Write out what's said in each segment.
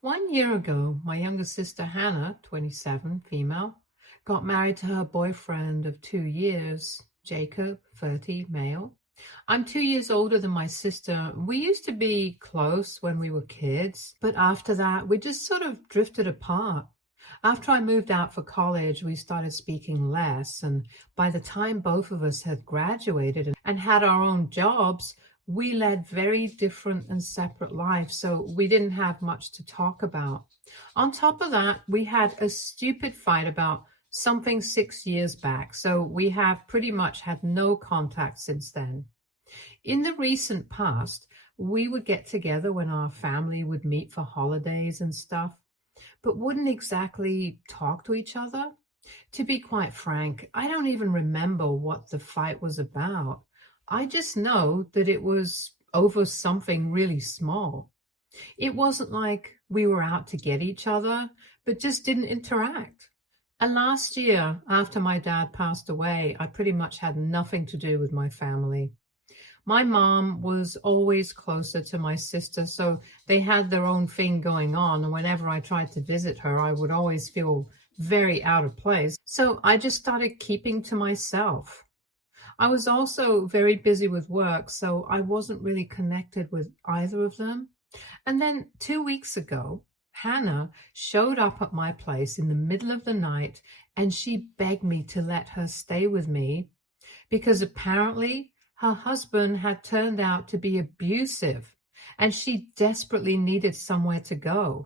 1 year ago, my younger sister Hannah, 27, female, got married to her boyfriend of 2 years, Jacob, 30, male. I'm 2 years older than my sister. We used to be close when we were kids, but after that, we just sort of drifted apart. After I moved out for college, we started speaking less, and by the time both of us had graduated and had our own jobs, we led very different and separate lives, so we didn't have much to talk about. On top of that, we had a stupid fight about something 6 years back, so we have pretty much had no contact since then. In the recent past, we would get together when our family would meet for holidays and stuff, but wouldn't exactly talk to each other. To be quite frank, I don't even remember what the fight was about. I just know that it was over something really small. It wasn't like we were out to get each other, but just didn't interact. And last year, after my dad passed away, I pretty much had nothing to do with my family. My mom was always closer to my sister, so they had their own thing going on. And whenever I tried to visit her, I would always feel very out of place. So I just started keeping to myself. I was also very busy with work, so I wasn't really connected with either of them. And then 2 weeks ago, Hannah showed up at my place in the middle of the night and she begged me to let her stay with me because apparently her husband had turned out to be abusive and she desperately needed somewhere to go.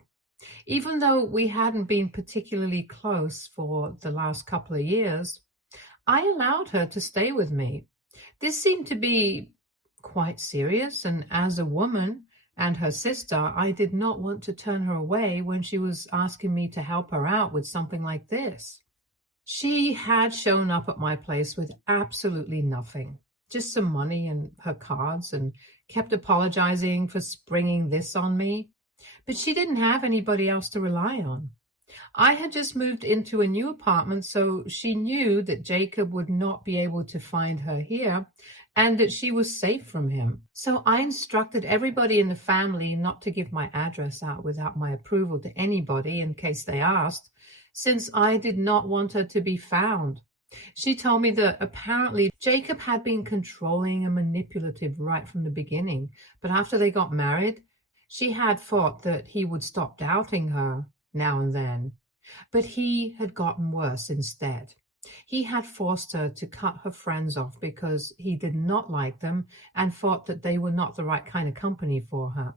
Even though we hadn't been particularly close for the last couple of years, I allowed her to stay with me. This seemed to be quite serious, and as a woman and her sister, I did not want to turn her away when she was asking me to help her out with something like this. She had shown up at my place with absolutely nothing, just some money and her cards, and kept apologizing for springing this on me. But she didn't have anybody else to rely on. I had just moved into a new apartment, so she knew that Jacob would not be able to find her here and that she was safe from him. So I instructed everybody in the family not to give my address out without my approval to anybody in case they asked, since I did not want her to be found. She told me that apparently Jacob had been controlling and manipulative right from the beginning, but after they got married, she had thought that he would stop doubting her now and then. But he had gotten worse instead. He had forced her to cut her friends off because he did not like them and thought that they were not the right kind of company for her.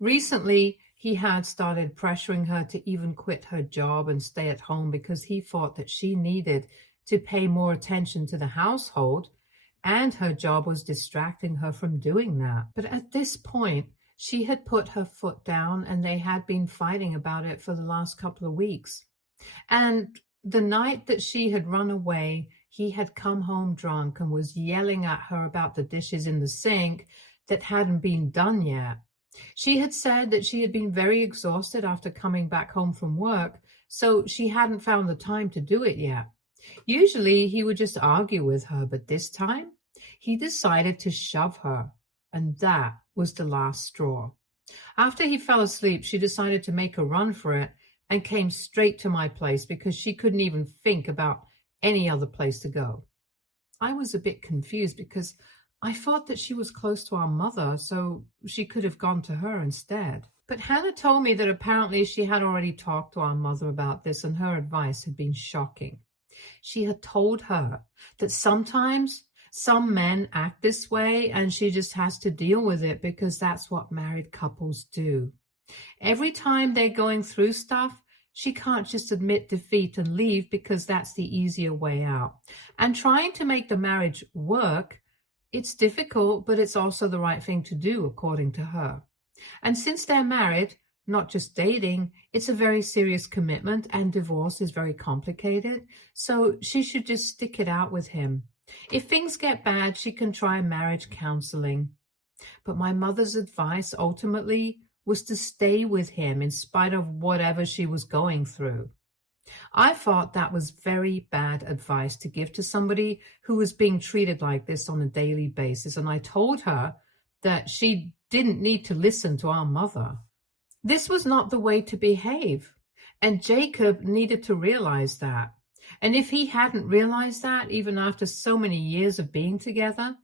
Recently, he had started pressuring her to even quit her job and stay at home because he thought that she needed to pay more attention to the household, and her job was distracting her from doing that. But at this point, she had put her foot down and they had been fighting about it for the last couple of weeks. And the night that she had run away, he had come home drunk and was yelling at her about the dishes in the sink that hadn't been done yet. She had said that she had been very exhausted after coming back home from work, so she hadn't found the time to do it yet. Usually he would just argue with her, but this time he decided to shove her, and that was the last straw. After he fell asleep, she decided to make a run for it and came straight to my place because she couldn't even think about any other place to go. I was a bit confused because I thought that she was close to our mother, so she could have gone to her instead. But Hannah told me that apparently she had already talked to our mother about this and her advice had been shocking. She had told her that sometimes some men act this way and she just has to deal with it because that's what married couples do. Every time they're going through stuff, she can't just admit defeat and leave because that's the easier way out. And trying to make the marriage work, it's difficult, but it's also the right thing to do, according to her. And since they're married, not just dating, it's a very serious commitment and divorce is very complicated. So she should just stick it out with him. If things get bad, she can try marriage counseling. But my mother's advice ultimately was to stay with him in spite of whatever she was going through. I thought that was very bad advice to give to somebody who was being treated like this on a daily basis. And I told her that she didn't need to listen to our mother. This was not the way to behave, and Jacob needed to realize that. And if he hadn't realized that, even after so many years of being together,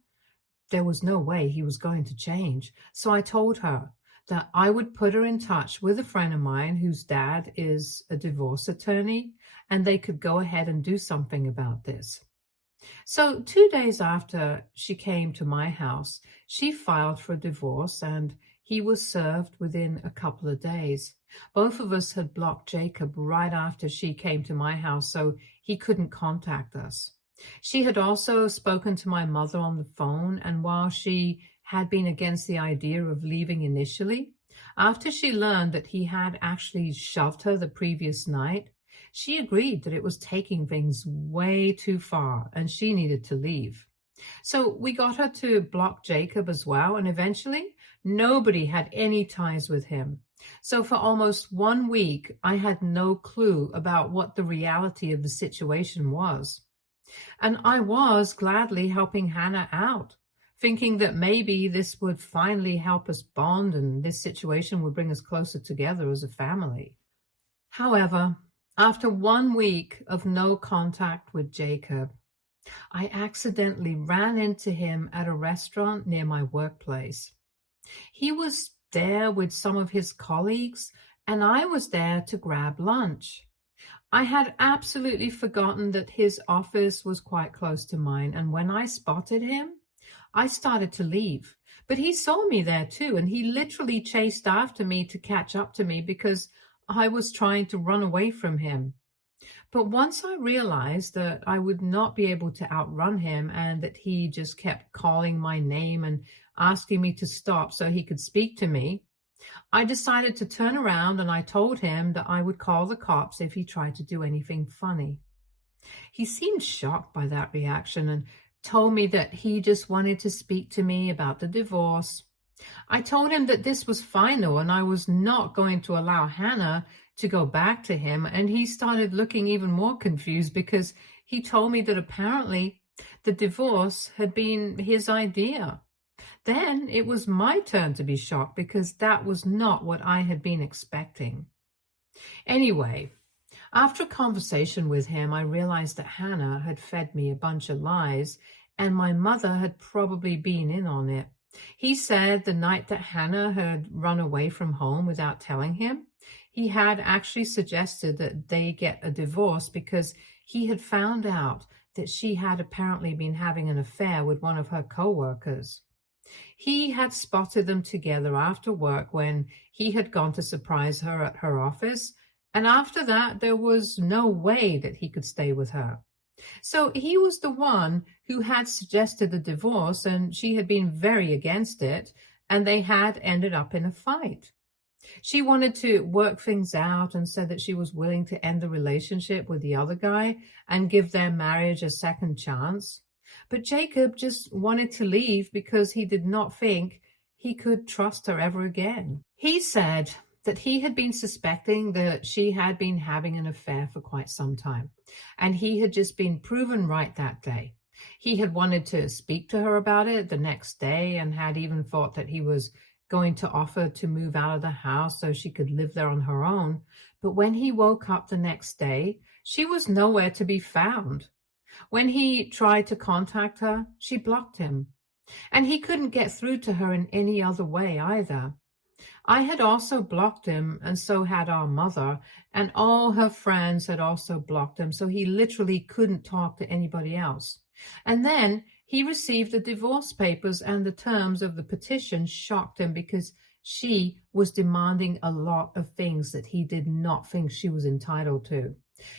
there was no way he was going to change. So I told her that I would put her in touch with a friend of mine whose dad is a divorce attorney, and they could go ahead and do something about this. So 2 days after she came to my house, she filed for divorce and he was served within a couple of days. Both of us had blocked Jacob right after she came to my house, so he couldn't contact us. She had also spoken to my mother on the phone, and while she had been against the idea of leaving initially, after she learned that he had actually shoved her the previous night, she agreed that it was taking things way too far and she needed to leave. So we got her to block Jacob as well, and eventually nobody had any ties with him. So for almost 1 week, I had no clue about what the reality of the situation was. And I was gladly helping Hannah out, thinking that maybe this would finally help us bond and this situation would bring us closer together as a family. However, after 1 week of no contact with Jacob, I accidentally ran into him at a restaurant near my workplace. He was there with some of his colleagues, and I was there to grab lunch. I had absolutely forgotten that his office was quite close to mine, and when I spotted him, I started to leave. But he saw me there too, and he literally chased after me to catch up to me because I was trying to run away from him. But once I realized that I would not be able to outrun him and that he just kept calling my name and asking me to stop so he could speak to me, I decided to turn around and I told him that I would call the cops if he tried to do anything funny. He seemed shocked by that reaction and told me that he just wanted to speak to me about the divorce. I told him that this was final and I was not going to allow Hannah to go back to him, and he started looking even more confused because he told me that apparently the divorce had been his idea. Then it was my turn to be shocked because that was not what I had been expecting. Anyway, after a conversation with him, I realized that Hannah had fed me a bunch of lies and my mother had probably been in on it. He said the night that Hannah had run away from home without telling him, he had actually suggested that they get a divorce because he had found out that she had apparently been having an affair with one of her co-workers. He had spotted them together after work when he had gone to surprise her at her office, and after that there was no way that he could stay with her. So he was the one who had suggested the divorce, and she had been very against it, and they had ended up in a fight. She wanted to work things out and said that she was willing to end the relationship with the other guy and give their marriage a second chance. But Jacob just wanted to leave because he did not think he could trust her ever again. He said that he had been suspecting that she had been having an affair for quite some time, and he had just been proven right that day. He had wanted to speak to her about it the next day and had even thought that he was going to offer to move out of the house so she could live there on her own. But when he woke up the next day, she was nowhere to be found. When he tried to contact her, she blocked him. And he couldn't get through to her in any other way either. I had also blocked him, and so had our mother, and all her friends had also blocked him, so he literally couldn't talk to anybody else. And then he received the divorce papers, and the terms of the petition shocked him because she was demanding a lot of things that he did not think she was entitled to.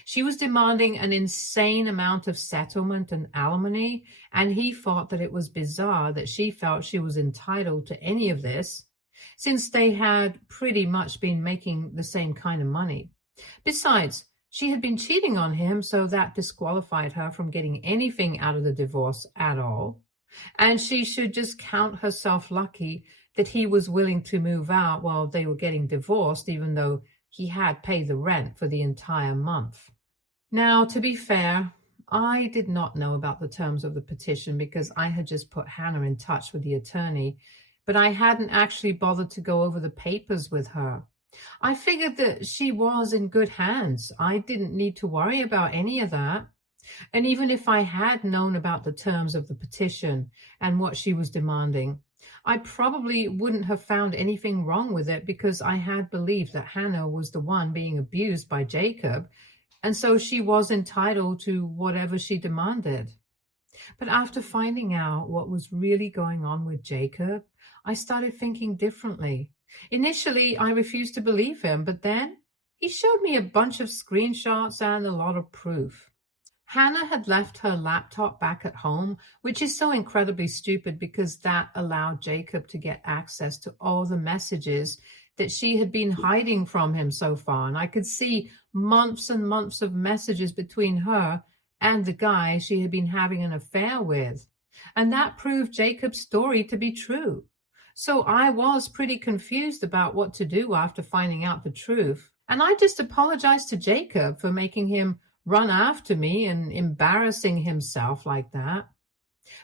She was demanding an insane amount of settlement and alimony, and he thought that it was bizarre that she felt she was entitled to any of this, since they had pretty much been making the same kind of money. Besides, she had been cheating on him, so that disqualified her from getting anything out of the divorce at all. And she should just count herself lucky that he was willing to move out while they were getting divorced, even though he had paid the rent for the entire month. Now, to be fair, I did not know about the terms of the petition because I had just put Hannah in touch with the attorney, but I hadn't actually bothered to go over the papers with her. I figured that she was in good hands. I didn't need to worry about any of that. And even if I had known about the terms of the petition and what she was demanding, I probably wouldn't have found anything wrong with it because I had believed that Hannah was the one being abused by Jacob, and so she was entitled to whatever she demanded. But after finding out what was really going on with Jacob, I started thinking differently. Initially, I refused to believe him, but then he showed me a bunch of screenshots and a lot of proof. Hannah had left her laptop back at home, which is so incredibly stupid because that allowed Jacob to get access to all the messages that she had been hiding from him so far. And I could see months and months of messages between her and the guy she had been having an affair with. And that proved Jacob's story to be true. So I was pretty confused about what to do after finding out the truth. And I just apologized to Jacob for making him run after me and embarrassing himself like that.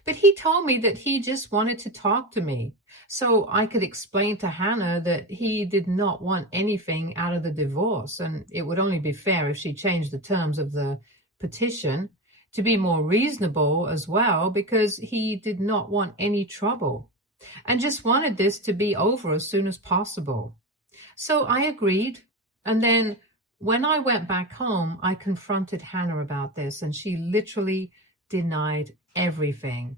But he told me that he just wanted to talk to me so I could explain to Hannah that he did not want anything out of the divorce, and it would only be fair if she changed the terms of the petition to be more reasonable as well, because he did not want any trouble and just wanted this to be over as soon as possible. So I agreed, and then when I went back home, I confronted Hannah about this, and she literally denied everything.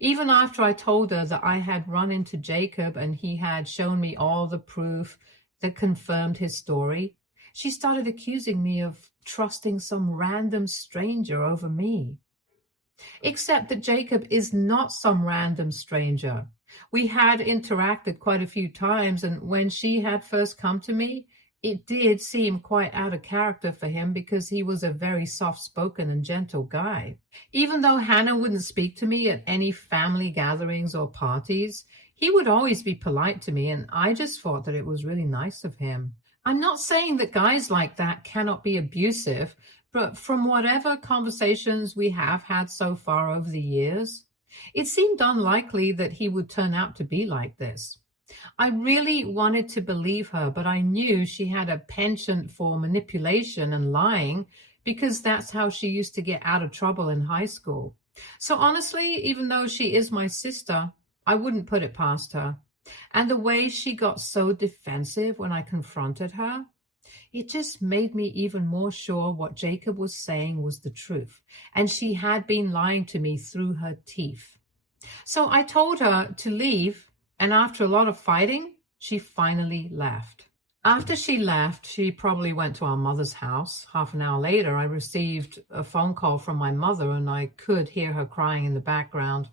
Even after I told her that I had run into Jacob and he had shown me all the proof that confirmed his story, she started accusing me of trusting some random stranger over me. Except that Jacob is not some random stranger. We had interacted quite a few times, and when she had first come to me, it did seem quite out of character for him because he was a very soft-spoken and gentle guy. Even though Hannah wouldn't speak to me at any family gatherings or parties, he would always be polite to me, and I just thought that it was really nice of him. I'm not saying that guys like that cannot be abusive, but from whatever conversations we have had so far over the years, it seemed unlikely that he would turn out to be like this. I really wanted to believe her, but I knew she had a penchant for manipulation and lying because that's how she used to get out of trouble in high school. So honestly, even though she is my sister, I wouldn't put it past her. And the way she got so defensive when I confronted her, it just made me even more sure what Jacob was saying was the truth, and she had been lying to me through her teeth. So I told her to leave, and after a lot of fighting, she finally left. After she left, she probably went to our mother's house. Half an hour later, I received a phone call from my mother, and I could hear her crying in the background.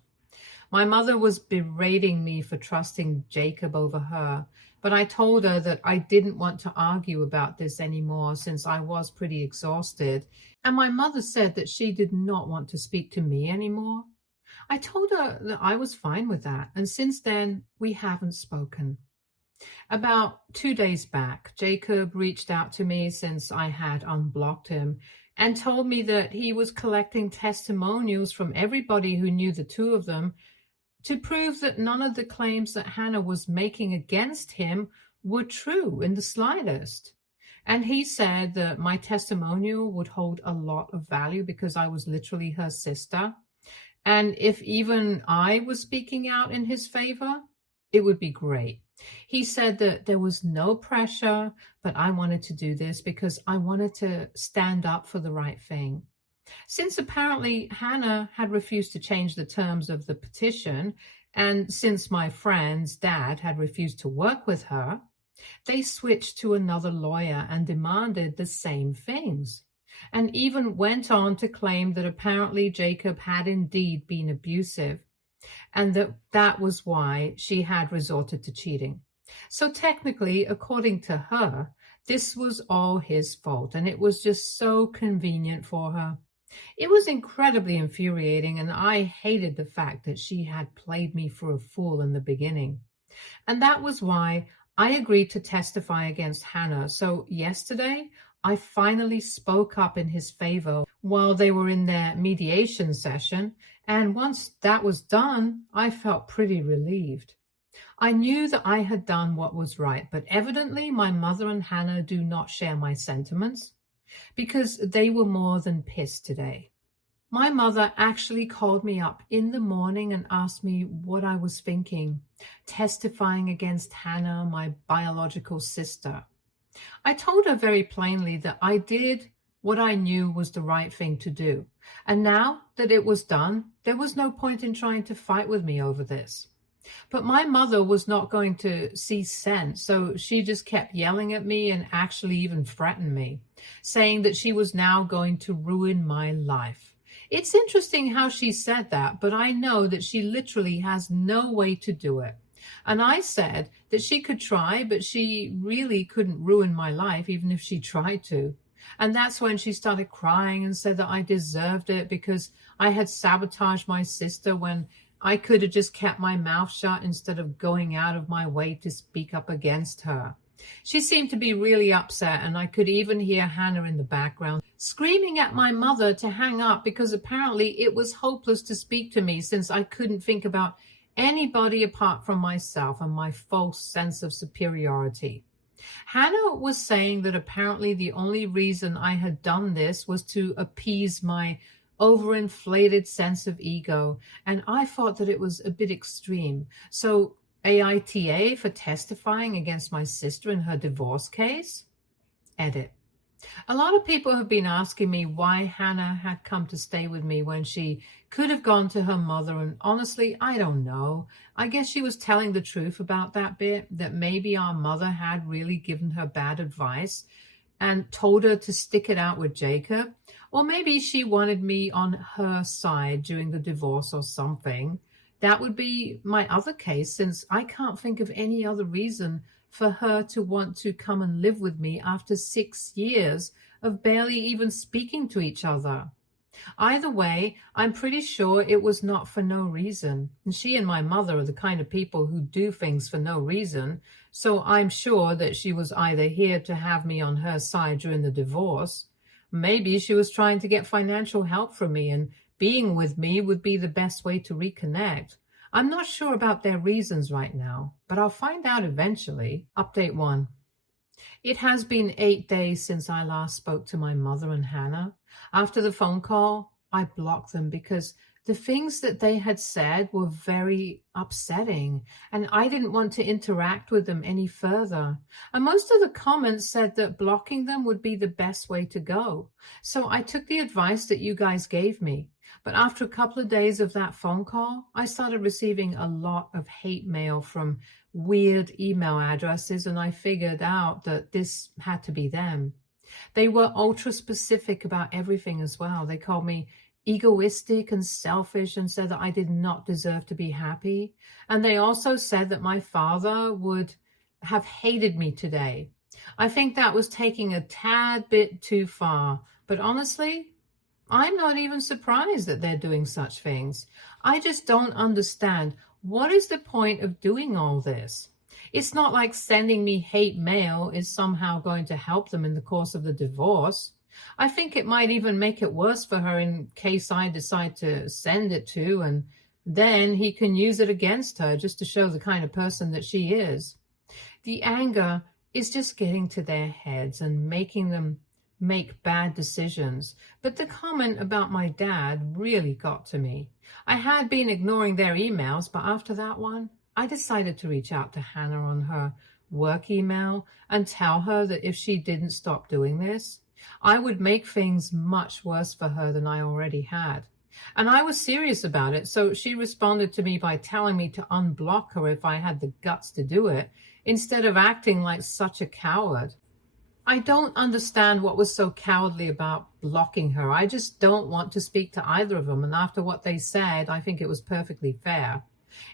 My mother was berating me for trusting Jacob over her, but I told her that I didn't want to argue about this anymore since I was pretty exhausted, and my mother said that she did not want to speak to me anymore. I told her that I was fine with that, and since then, we haven't spoken. About 2 days back, Jacob reached out to me since I had unblocked him and told me that he was collecting testimonials from everybody who knew the two of them to prove that none of the claims that Hannah was making against him were true in the slightest. And he said that my testimonial would hold a lot of value because I was literally her sister. And if even I was speaking out in his favor, it would be great. He said that there was no pressure, but I wanted to do this because I wanted to stand up for the right thing. Since apparently Hannah had refused to change the terms of the petition, and since my friend's dad had refused to work with her, they switched to another lawyer and demanded the same things, and even went on to claim that apparently Jacob had indeed been abusive, and that was why she had resorted to cheating. So technically, according to her, this was all his fault, and it was just so convenient for her. It was incredibly infuriating, and I hated the fact that she had played me for a fool in the beginning. And that was why I agreed to testify against Hannah. So yesterday, I finally spoke up in his favor while they were in their mediation session. And once that was done, I felt pretty relieved. I knew that I had done what was right, but evidently my mother and Hannah do not share my sentiments because they were more than pissed today. My mother actually called me up in the morning and asked me what I was thinking, testifying against Hannah, my biological sister. I told her very plainly that I did what I knew was the right thing to do. And now that it was done, there was no point in trying to fight with me over this. But my mother was not going to see sense, so she just kept yelling at me and actually even threatened me, saying that she was now going to ruin my life. It's interesting how she said that, but I know that she literally has no way to do it. And I said that she could try, but she really couldn't ruin my life, even if she tried to. And that's when she started crying and said that I deserved it because I had sabotaged my sister when I could have just kept my mouth shut instead of going out of my way to speak up against her. She seemed to be really upset, and I could even hear Hannah in the background screaming at my mother to hang up because apparently it was hopeless to speak to me since I couldn't think about anybody apart from myself and my false sense of superiority. Hannah was saying that apparently the only reason I had done this was to appease my overinflated sense of ego, and I thought that it was a bit extreme. So, AITA for testifying against my sister in her divorce case? Edit. A lot of people have been asking me why Hannah had come to stay with me when she could have gone to her mother, and honestly, I don't know. I guess she was telling the truth about that bit, that maybe our mother had really given her bad advice and told her to stick it out with Jacob. Or maybe she wanted me on her side during the divorce or something. That would be my other case, since I can't think of any other reason for her to want to come and live with me after 6 years of barely even speaking to each other. Either way, I'm pretty sure it was not for no reason. And she and my mother are the kind of people who do things for no reason, so I'm sure that she was either here to have me on her side during the divorce. Maybe she was trying to get financial help from me, and being with me would be the best way to reconnect. I'm not sure about their reasons right now, but I'll find out eventually. Update 1. It has been 8 days since I last spoke to my mother and Hannah. After the phone call, I blocked them because the things that they had said were very upsetting, and I didn't want to interact with them any further. And most of the comments said that blocking them would be the best way to go. So I took the advice that you guys gave me. But after a couple of days of that phone call, I started receiving a lot of hate mail from weird email addresses, and I figured out that this had to be them. They were ultra specific about everything as well. They called me egoistic and selfish and said that I did not deserve to be happy. And they also said that my father would have hated me today. I think that was taking a tad bit too far, but honestly, I'm not even surprised that they're doing such things. I just don't understand. What is the point of doing all this? It's not like sending me hate mail is somehow going to help them in the course of the divorce. I think it might even make it worse for her in case I decide to send it to, and then he can use it against her just to show the kind of person that she is. The anger is just getting to their heads and making them make bad decisions. But the comment about my dad really got to me. I had been ignoring their emails, but after that one, I decided to reach out to Hannah on her work email and tell her that if she didn't stop doing this, I would make things much worse for her than I already had. And I was serious about it, so she responded to me by telling me to unblock her if I had the guts to do it, instead of acting like such a coward. I don't understand what was so cowardly about blocking her. I just don't want to speak to either of them, and after what they said, I think it was perfectly fair.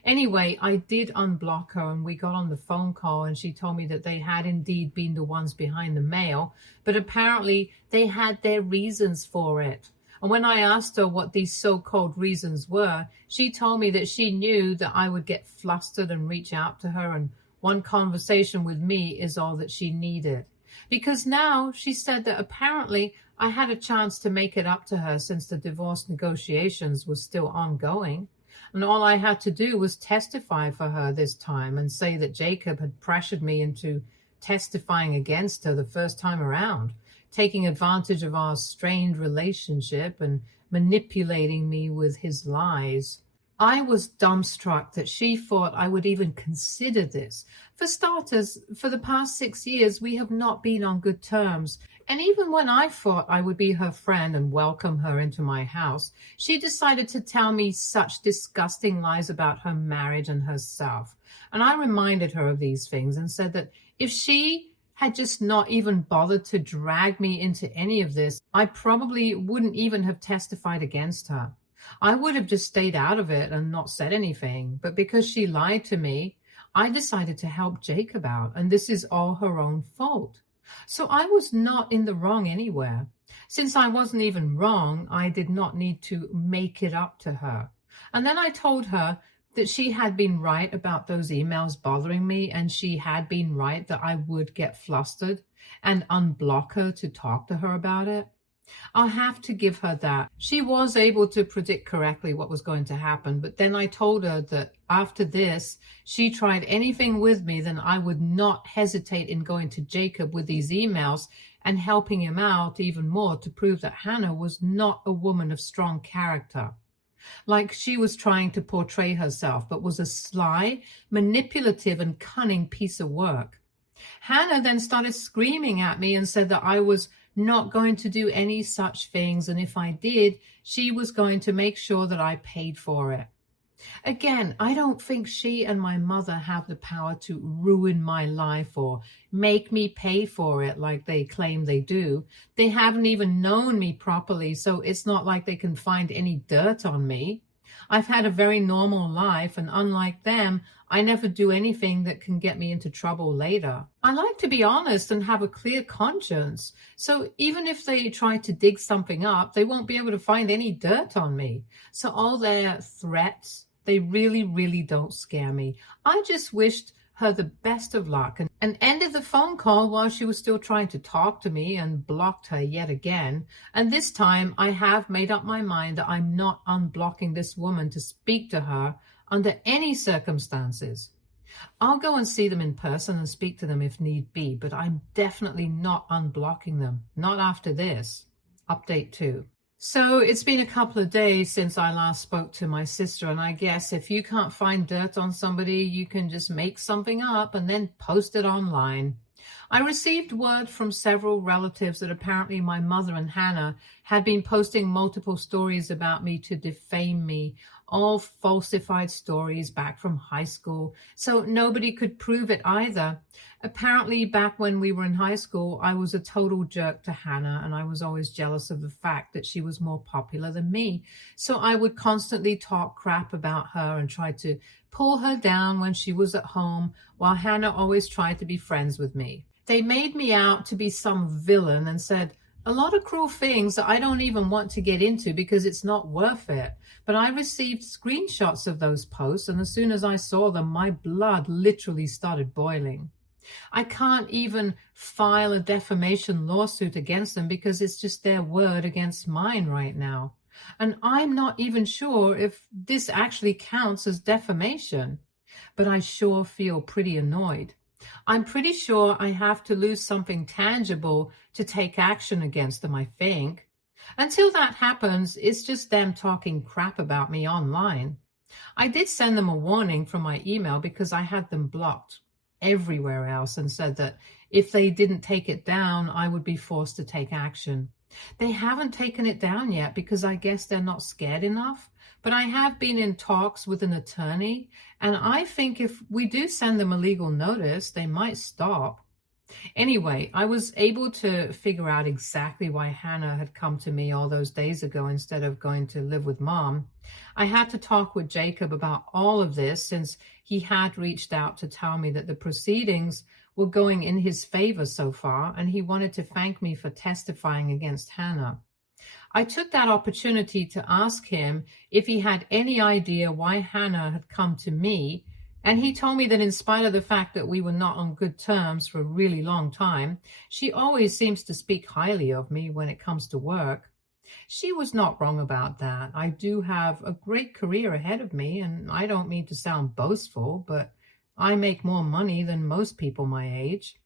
Anyway, I did unblock her, and we got on the phone call, and she told me that they had indeed been the ones behind the mail, but apparently they had their reasons for it. And when I asked her what these so-called reasons were, she told me that she knew that I would get flustered and reach out to her, and one conversation with me is all that she needed. Because now she said that apparently I had a chance to make it up to her since the divorce negotiations were still ongoing. And all I had to do was testify for her this time and say that Jacob had pressured me into testifying against her the first time around, taking advantage of our strained relationship and manipulating me with his lies. I was dumbstruck that she thought I would even consider this. For starters, for the past 6 years, we have not been on good terms. And even when I thought I would be her friend and welcome her into my house, she decided to tell me such disgusting lies about her marriage and herself. And I reminded her of these things and said that if she had just not even bothered to drag me into any of this, I probably wouldn't even have testified against her. I would have just stayed out of it and not said anything. But because she lied to me, I decided to help Jacob out, and this is all her own fault. So I was not in the wrong anywhere. Since I wasn't even wrong, I did not need to make it up to her. And then I told her that she had been right about those emails bothering me, and she had been right that I would get flustered and unblock her to talk to her about it. I'll have to give her that. She was able to predict correctly what was going to happen, but then I told her that after this, she tried anything with me, then I would not hesitate in going to Jacob with these emails and helping him out even more to prove that Hannah was not a woman of strong character, like she was trying to portray herself, but was a sly, manipulative, and cunning piece of work. Hannah then started screaming at me and said that I was not going to do any such things, and if I did, she was going to make sure that I paid for it. Again, I don't think she and my mother have the power to ruin my life or make me pay for it like they claim they do. They haven't even known me properly, so it's not like they can find any dirt on me. I've had a very normal life, and unlike them, I never do anything that can get me into trouble later. I like to be honest and have a clear conscience, so even if they try to dig something up, they won't be able to find any dirt on me. So all their threats, they really, really don't scare me. I just wished her the best of luck and ended the phone call while she was still trying to talk to me and blocked her yet again. And this time I have made up my mind that I'm not unblocking this woman to speak to her under any circumstances. I'll go and see them in person and speak to them if need be, but I'm definitely not unblocking them. Not after this. Update 2. So it's been a couple of days since I last spoke to my sister, and I guess if you can't find dirt on somebody, you can just make something up and then post it online. I received word from several relatives that apparently my mother and Hannah had been posting multiple stories about me to defame me, all falsified stories back from high school, so nobody could prove it either. Apparently, back when we were in high school, I was a total jerk to Hannah, and I was always jealous of the fact that she was more popular than me. So I would constantly talk crap about her and try to pull her down when she was at home, while Hannah always tried to be friends with me. They made me out to be some villain and said a lot of cruel things that I don't even want to get into because it's not worth it. But I received screenshots of those posts, and as soon as I saw them, my blood literally started boiling. I can't even file a defamation lawsuit against them because it's just their word against mine right now. And I'm not even sure if this actually counts as defamation, but I sure feel pretty annoyed. I'm pretty sure I have to lose something tangible to take action against them, I think. Until that happens, it's just them talking crap about me online. I did send them a warning from my email because I had them blocked everywhere else and said that if they didn't take it down, I would be forced to take action. They haven't taken it down yet because I guess they're not scared enough. But I have been in talks with an attorney, and I think if we do send them a legal notice, they might stop. Anyway, I was able to figure out exactly why Hannah had come to me all those days ago instead of going to live with Mom. I had to talk with Jacob about all of this since he had reached out to tell me that the proceedings were going in his favor so far, and he wanted to thank me for testifying against Hannah. I took that opportunity to ask him if he had any idea why Hannah had come to me, and he told me that in spite of the fact that we were not on good terms for a really long time, she always seems to speak highly of me when it comes to work. She was not wrong about that. I do have a great career ahead of me, and I don't mean to sound boastful, but I make more money than most people my age.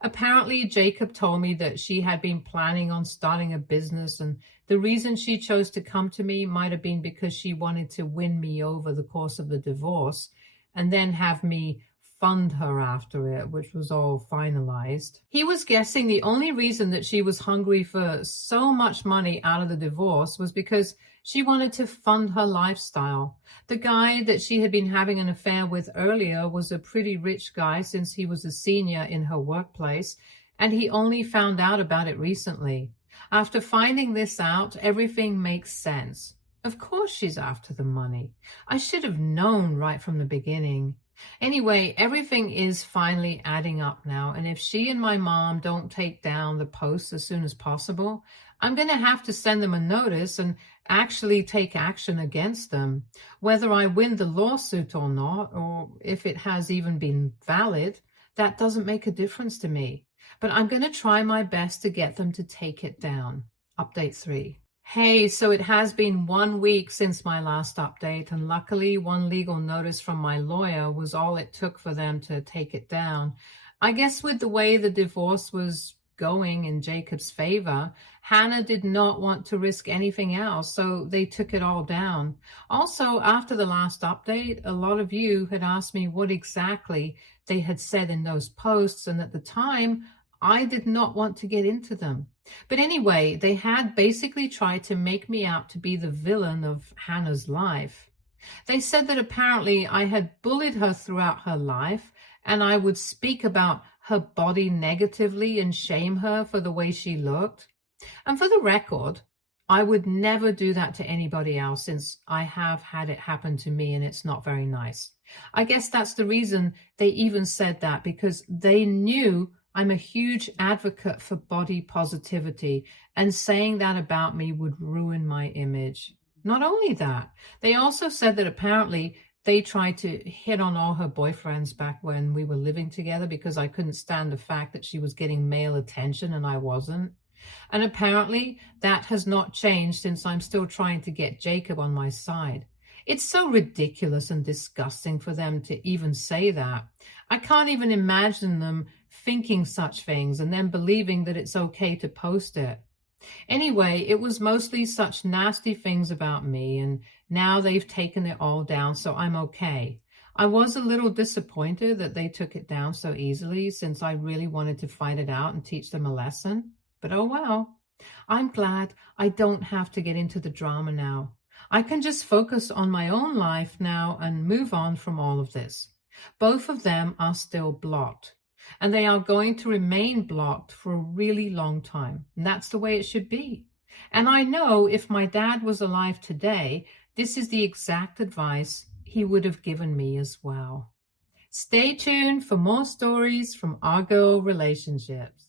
Apparently, Jacob told me that she had been planning on starting a business, and the reason she chose to come to me might have been because she wanted to win me over the course of the divorce and then have me fund her after it, which was all finalized. He was guessing the only reason that she was hungry for so much money out of the divorce was because she wanted to fund her lifestyle. The guy that she had been having an affair with earlier was a pretty rich guy since he was a senior in her workplace, and he only found out about it recently. After finding this out, everything makes sense. Of course she's after the money. I should have known right from the beginning. Anyway, everything is finally adding up now, and if she and my mom don't take down the posts as soon as possible, I'm going to have to send them a notice and actually take action against them. Whether I win the lawsuit or not, or if it has even been valid, that doesn't make a difference to me. But I'm going to try my best to get them to take it down. Update 3. Hey, so it has been 1 week since my last update, and luckily one legal notice from my lawyer was all it took for them to take it down. I guess with the way the divorce was going in Jacob's favor, Hannah did not want to risk anything else, so they took it all down. Also, after the last update, a lot of you had asked me what exactly they had said in those posts, and at the time, I did not want to get into them. But anyway, they had basically tried to make me out to be the villain of Hannah's life. They said that apparently I had bullied her throughout her life, and I would speak about her body negatively and shame her for the way she looked. And for the record, I would never do that to anybody else since I have had it happen to me and it's not very nice. I guess that's the reason they even said that, because they knew I'm a huge advocate for body positivity, and saying that about me would ruin my image. Not only that, they also said that apparently they tried to hit on all her boyfriends back when we were living together because I couldn't stand the fact that she was getting male attention and I wasn't. And apparently that has not changed since I'm still trying to get Jacob on my side. It's so ridiculous and disgusting for them to even say that. I can't even imagine them thinking such things and then believing that it's okay to post it. Anyway, it was mostly such nasty things about me, and now they've taken it all down, so I'm okay. I was a little disappointed that they took it down so easily since I really wanted to find it out and teach them a lesson. But oh well. I'm glad I don't have to get into the drama now. I can just focus on my own life now and move on from all of this. Both of them are still blocked, and they are going to remain blocked for a really long time. And that's the way it should be. And I know if my dad was alive today, this is the exact advice he would have given me as well. Stay tuned for more stories from our girl relationships.